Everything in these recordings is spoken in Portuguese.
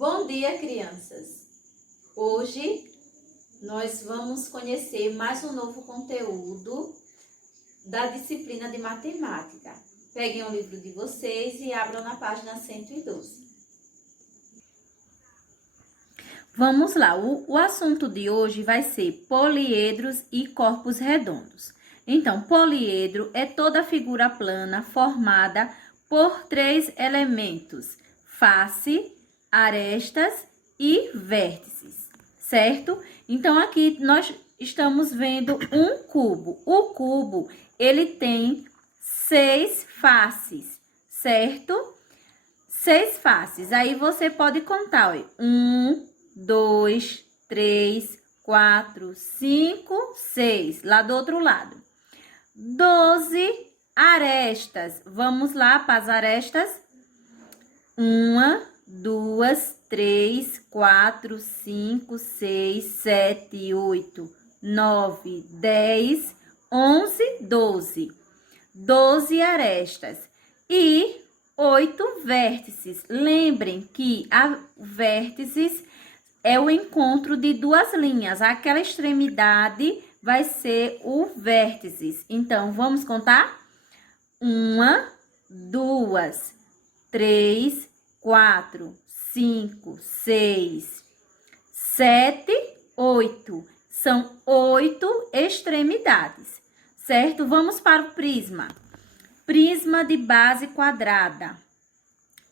Bom dia, crianças! Hoje nós vamos conhecer mais um novo conteúdo da disciplina de matemática. Peguem o livro de vocês e abram na página 112. Vamos lá, o assunto de hoje vai ser poliedros e corpos redondos. Então, poliedro é toda figura plana formada por três elementos: face, arestas e vértices, certo? Então, aqui nós estamos vendo um cubo. O cubo, ele tem 6 faces, certo? 6 faces. Aí você pode contar, ó. 1, 2, 3, 4, 5, 6. Lá do outro lado. 12 arestas. Vamos lá para as arestas. 1, 2, 3, 4, 5, 6, 7, 8, 9, 10, 11, 12. 12 arestas. E 8 vértices. Lembrem que vértices é o encontro de duas linhas. Aquela extremidade vai ser o vértices. Então, vamos contar? 1, 2, 3, 4, 5, 6, 7, 8. São 8 extremidades, certo? Vamos para o prisma. Prisma de base quadrada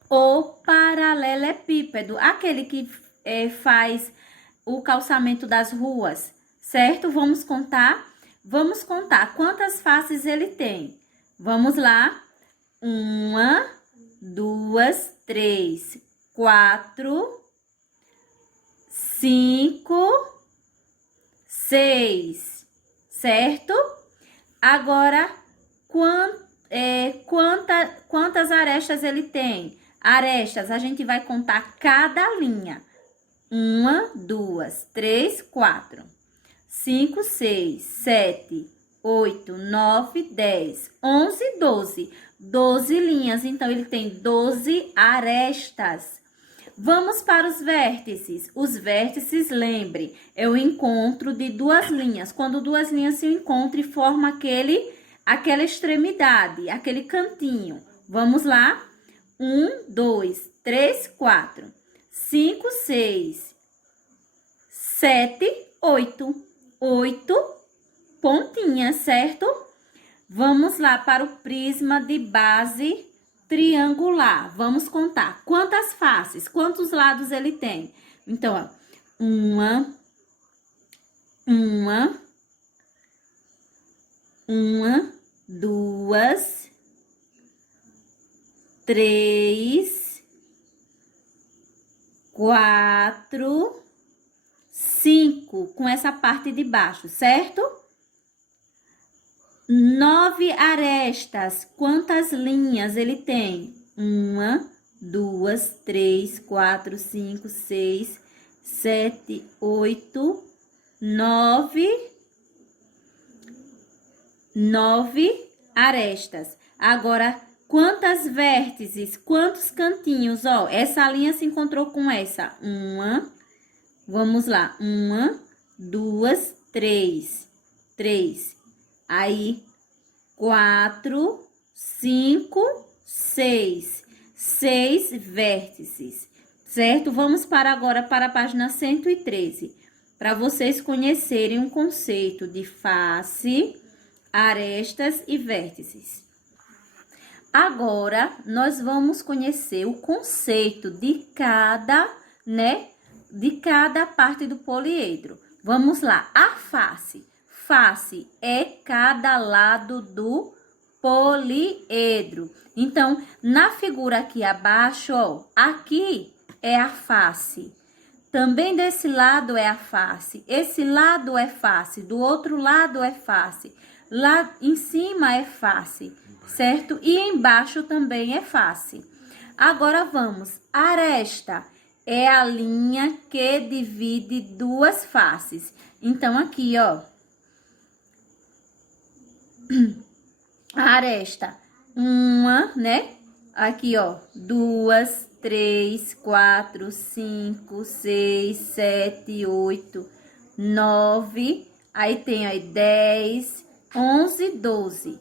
ou paralelepípedo, aquele que faz o calçamento das ruas, certo? Vamos contar? Vamos contar quantas faces ele tem. Vamos lá. 1, 2, 3, 4, 5, 6, certo? Agora, quantas arestas ele tem? Arestas, a gente vai contar cada linha. 1, 2, 3, 4, 5, 6, 7, 8, 9, 10, 11, 12. 12 linhas, então ele tem 12 arestas. Vamos para os vértices. Os vértices, lembre, é o encontro de duas linhas. Quando duas linhas se encontram e formam aquela extremidade, aquele cantinho. Vamos lá? 1, 2, 3, 4, 5, 6, 7, 8. 8 pontinhas, certo? Vamos lá para o prisma de base triangular. Vamos contar. Quantas faces? Quantos lados ele tem? Então, ó. 1, 2, 3, 4, 5, com essa parte de baixo, certo? 9 arestas. Quantas linhas ele tem? 1, 2, 3, 4, 5, 6, 7, 8, 9. 9 arestas. Agora, quantas vértices? Quantos cantinhos? Ó, essa linha se encontrou com essa. 1, vamos lá. 1, 2, 3. 3. Aí, 4, 5, 6. 6 vértices, certo? Vamos agora para a página 113, para vocês conhecerem um conceito de face, arestas e vértices. Agora, nós vamos conhecer o conceito de cada parte do poliedro. Vamos lá, a face. Face é cada lado do poliedro. Então, na figura aqui abaixo, ó, aqui é a face. Também desse lado é a face. Esse lado é face, do outro lado é face. Lá em cima é face, certo? E embaixo também é face. Agora vamos, aresta é a linha que divide duas faces. Então, aqui, ó, a aresta, uma, né? Aqui, ó, 2, 3, 4, 5, 6, 7, 8, 9. Aí tem aí 10, 11, 12.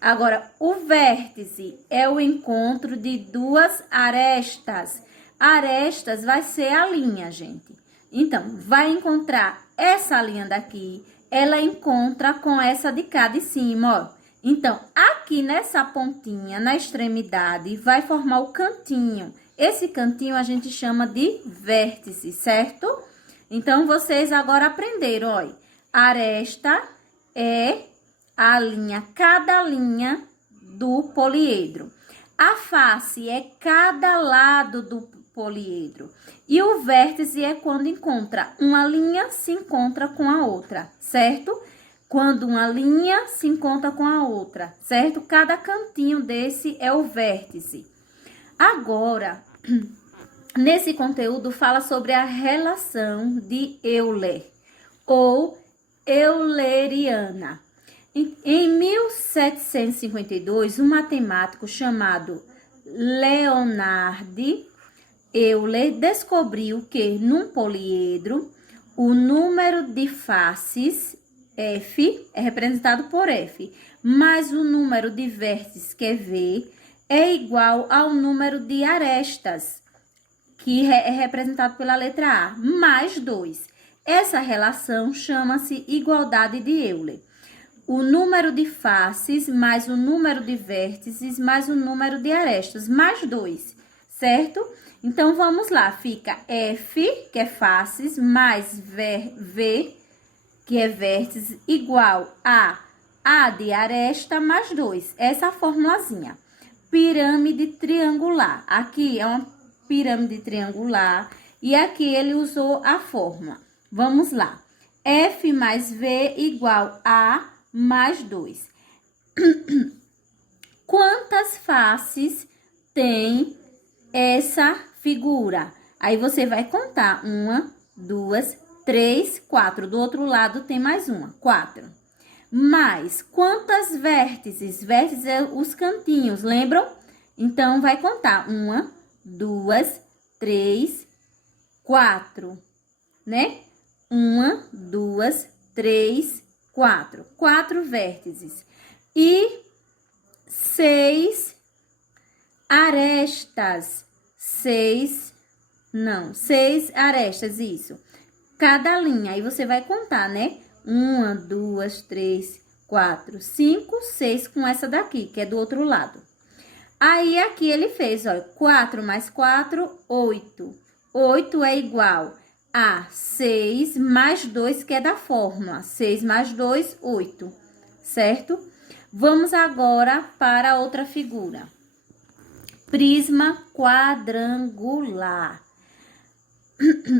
Agora, o vértice é o encontro de duas arestas. Arestas vai ser a linha, gente. Então, vai encontrar essa linha daqui, ela encontra com essa de cá de cima, ó. Então, aqui nessa pontinha, na extremidade, vai formar o cantinho. Esse cantinho a gente chama de vértice, certo? Então, vocês agora aprenderam, ó. Aresta é a linha, cada linha do poliedro. A face é cada lado do poliedro. E o vértice é quando encontra uma linha, se encontra com a outra, certo? Quando uma linha se encontra com a outra, certo? Cada cantinho desse é o vértice. Agora, nesse conteúdo fala sobre a relação de Euler ou euleriana. Em 1752, um matemático chamado Leonard Euler descobriu que num poliedro o número de faces F é representado por F, mas o número de vértices, que é V, é igual ao número de arestas, que é representado pela letra A, mais 2. Essa relação chama-se igualdade de Euler. O número de faces mais o número de vértices mais o número de arestas, mais 2, certo? Então, vamos lá. Fica F, que é faces, mais V, que é vértice, igual a de aresta, mais 2. Essa é a formulazinha. Pirâmide triangular. Aqui é uma pirâmide triangular e aqui ele usou a fórmula. Vamos lá. F mais V igual a mais 2. Quantas faces tem essa figura? Aí você vai contar. 1, 2, 3, 4. Do outro lado tem mais uma. 4. Mais quantas vértices? Vértices é os cantinhos, lembram? Então, vai contar. 1, 2, 3, 4. Né? 1, 2, 3, 4. 4 vértices. E 6 arestas. 6 arestas, isso. Cada linha. Aí você vai contar, né? 1, 2, 3, 4, 5, 6 com essa daqui, que é do outro lado. Aí, aqui ele fez, ó, 4 mais 4, 8. 8 é igual a 6 mais 2, que é da fórmula. 6 mais 2, 8, certo? Vamos agora para outra figura. Prisma quadrangular.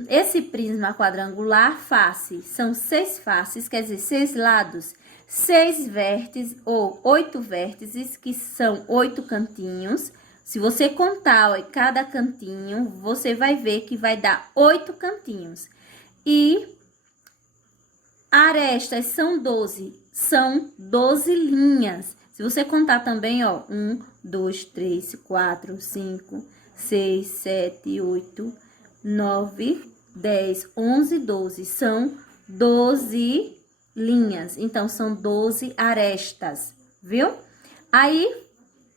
Esse prisma quadrangular, face, são 6 faces, quer dizer, 6 lados, 6 vértices ou 8 vértices, que são 8 cantinhos. Se você contar, ó, cada cantinho, você vai ver que vai dar 8 cantinhos. E arestas são 12 linhas. Se você contar também, ó, 1, 2, 3, 4, 5, 6, 7, 8, 9, 10, 11, 12. São 12 linhas. Então, são 12 arestas, viu? Aí,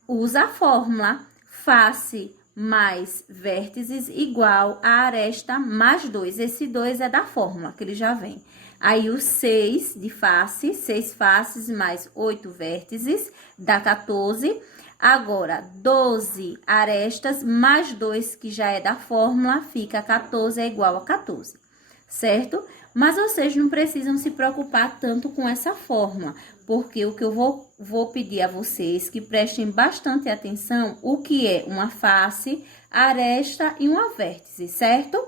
usa a fórmula face mais vértices igual a aresta mais 2. Esse 2 é da fórmula, que ele já vem. Aí, o 6 de face, 6 faces mais 8 vértices, dá 14. Agora, 12 arestas mais 2, que já é da fórmula, fica 14, é igual a 14, certo? Mas vocês não precisam se preocupar tanto com essa fórmula, porque o que eu vou pedir a vocês que prestem bastante atenção o que é uma face, aresta e uma vértice, certo?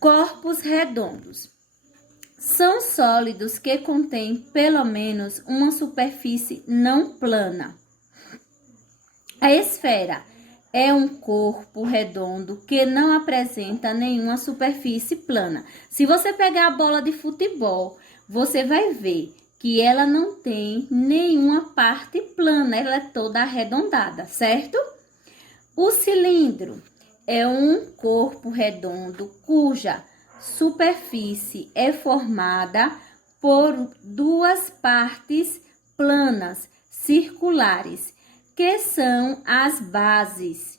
Corpos redondos. São sólidos que contêm pelo menos uma superfície não plana. A esfera é um corpo redondo que não apresenta nenhuma superfície plana. Se você pegar a bola de futebol, você vai ver que ela não tem nenhuma parte plana, ela é toda arredondada, certo? O cilindro. é um corpo redondo cuja superfície é formada por duas partes planas, circulares, que são as bases,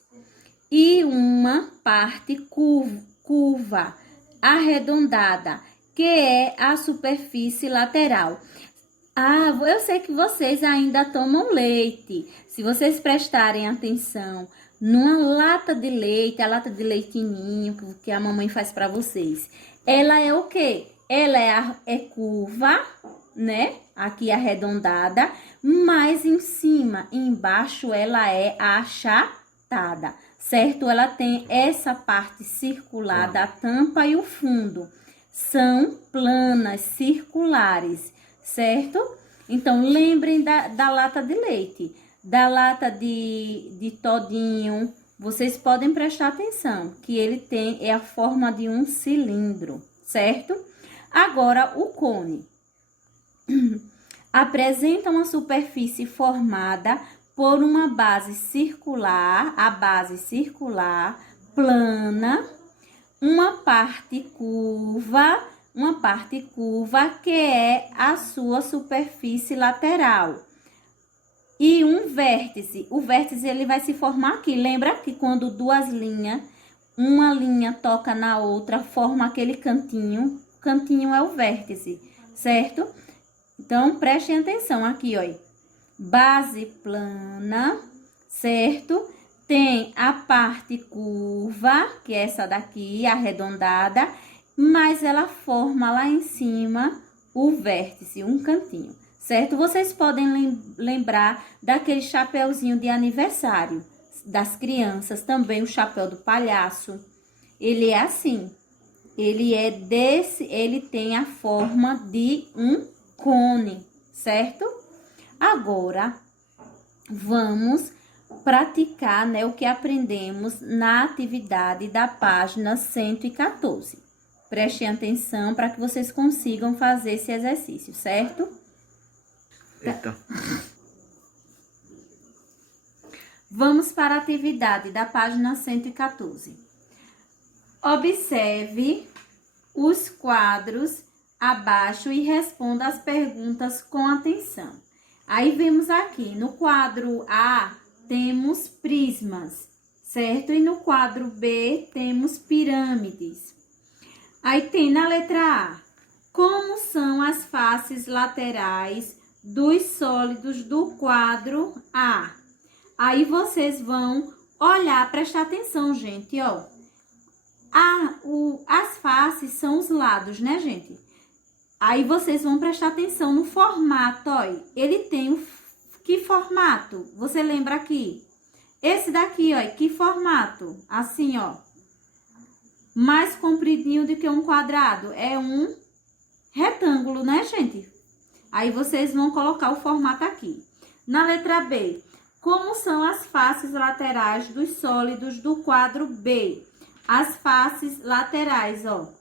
e uma parte curva, arredondada, que é a superfície lateral. Ah, eu sei que vocês ainda tomam leite. Se vocês prestarem atenção numa lata de leite, a lata de leite ninho que a mamãe faz para vocês, ela é o quê? Ela é curva, né? Aqui arredondada, mas em cima, embaixo, ela é achatada, certo? Ela tem essa parte circular da tampa e o fundo. São planas, circulares, certo? Então, lembrem da lata de leite, da lata de todinho. Vocês podem prestar atenção que ele tem a forma de um cilindro, certo? Agora, o cone apresenta uma superfície formada por uma base circular, a base circular, plana, uma parte curva que é a sua superfície lateral. E um vértice. O vértice ele vai se formar aqui. Lembra que quando duas linhas, uma linha toca na outra, forma aquele cantinho. O cantinho é o vértice, certo? Então, prestem atenção aqui, ó. Base plana, certo? Tem a parte curva, que é essa daqui, arredondada, mas ela forma lá em cima o vértice, um cantinho, certo? Vocês podem lembrar daquele chapeuzinho de aniversário das crianças, também o chapéu do palhaço. Ele é assim, ele tem a forma de um cone, certo? Agora, vamos praticar, né, o que aprendemos na atividade da página 114. Prestem atenção para que vocês consigam fazer esse exercício, certo? Eita. Vamos para a atividade da página 114. Observe os quadros abaixo e responda as perguntas com atenção. Aí vemos aqui, no quadro A, temos prismas, certo? E no quadro B, temos pirâmides. Aí tem na letra A, como são as faces laterais dos sólidos do quadro A? Aí vocês vão olhar, prestar atenção, gente, ó. As faces são os lados, né, gente? Aí vocês vão prestar atenção no formato, ó. Ele tem que formato? Você lembra aqui? Esse daqui, ó, que formato? Assim, ó. Mais compridinho do que um quadrado. É um retângulo, né, gente? Aí vocês vão colocar o formato aqui. Na letra B, como são as faces laterais dos sólidos do quadro B? As faces laterais, ó.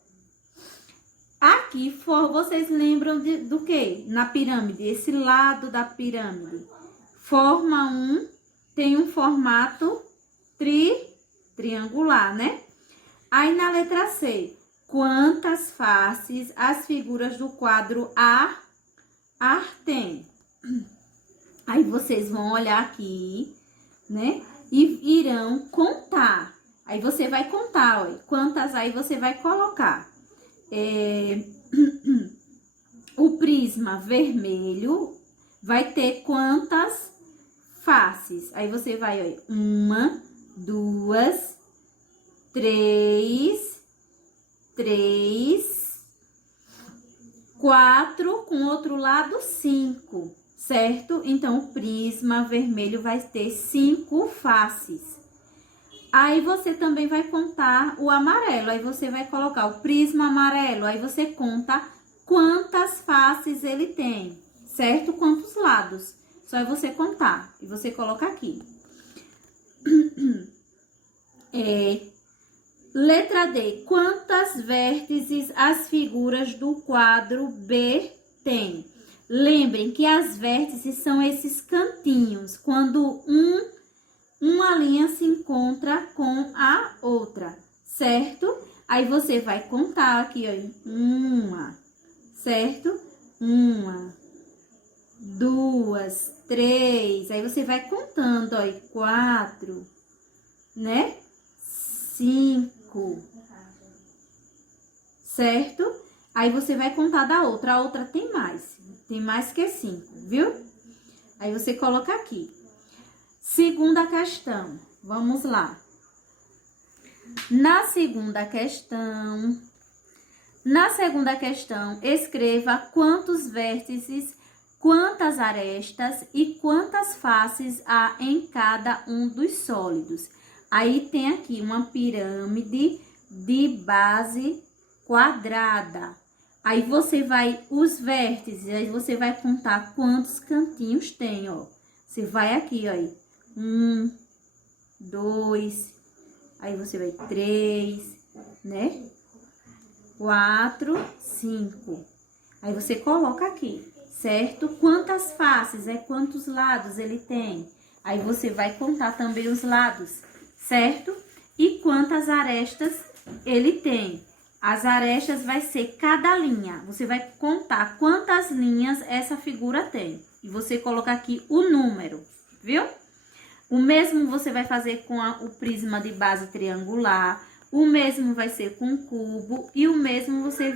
Aqui, vocês lembram do quê? Na pirâmide, esse lado da pirâmide. Tem um formato triangular, né? Aí, na letra C, quantas faces as figuras do quadro A têm? Aí, vocês vão olhar aqui, né? E irão contar. Aí, você vai contar, ó. Quantas aí você vai colocar? O prisma vermelho vai ter quantas faces? Aí você vai, ó, 1, 2, 3, 4, com outro lado 5, certo? Então, o prisma vermelho vai ter 5 faces. Aí, você também vai contar o amarelo. Aí, você vai colocar o prisma amarelo. Aí, você conta quantas faces ele tem, certo? Quantos lados. Só é você contar. E você coloca aqui. Letra D. Quantas vértices as figuras do quadro B têm? Lembrem que as vértices são esses cantinhos. Quando uma linha se encontra com a outra, certo? Aí você vai contar aqui, ó, uma, certo? Uma, duas, três, aí você vai contando, ó, quatro, né? Cinco, certo? Aí você vai contar da outra, a outra tem mais que 5, viu? Aí você coloca aqui. Segunda questão, vamos lá. Na segunda questão, escreva quantos vértices, quantas arestas e quantas faces há em cada um dos sólidos. Aí tem aqui uma pirâmide de base quadrada. Aí você vai, os vértices, aí você vai contar quantos cantinhos tem, ó. Você vai aqui, ó. 1, 2, aí você vai 3, né? 4, 5. Aí você coloca aqui, certo? Quantas faces, quantos lados ele tem. Aí você vai contar também os lados, certo? E quantas arestas ele tem. As arestas vai ser cada linha. Você vai contar quantas linhas essa figura tem. E você coloca aqui o número, viu? O mesmo você vai fazer com o prisma de base triangular. O mesmo vai ser com o cubo. E o mesmo você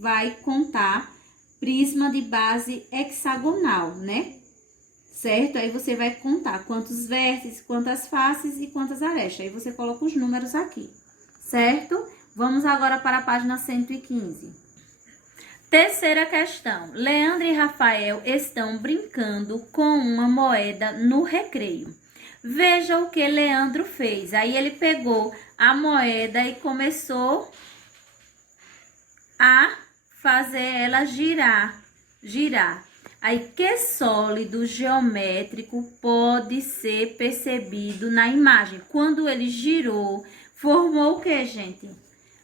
vai contar prisma de base hexagonal, né? Certo? Aí você vai contar quantos vértices, quantas faces e quantas arestas. Aí você coloca os números aqui, certo? Vamos agora para a página 115. Terceira questão. Leandro e Rafael estão brincando com uma moeda no recreio. Veja o que Leandro fez. Aí ele pegou a moeda e começou a fazer ela girar. Aí, que sólido geométrico pode ser percebido na imagem? Quando ele girou, formou o que, gente?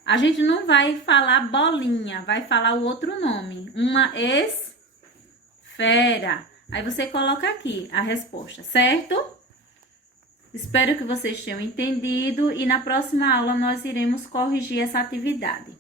A gente não vai falar bolinha, vai falar o outro nome. Uma esfera. Aí você coloca aqui a resposta, certo? Espero que vocês tenham entendido e na próxima aula nós iremos corrigir essa atividade.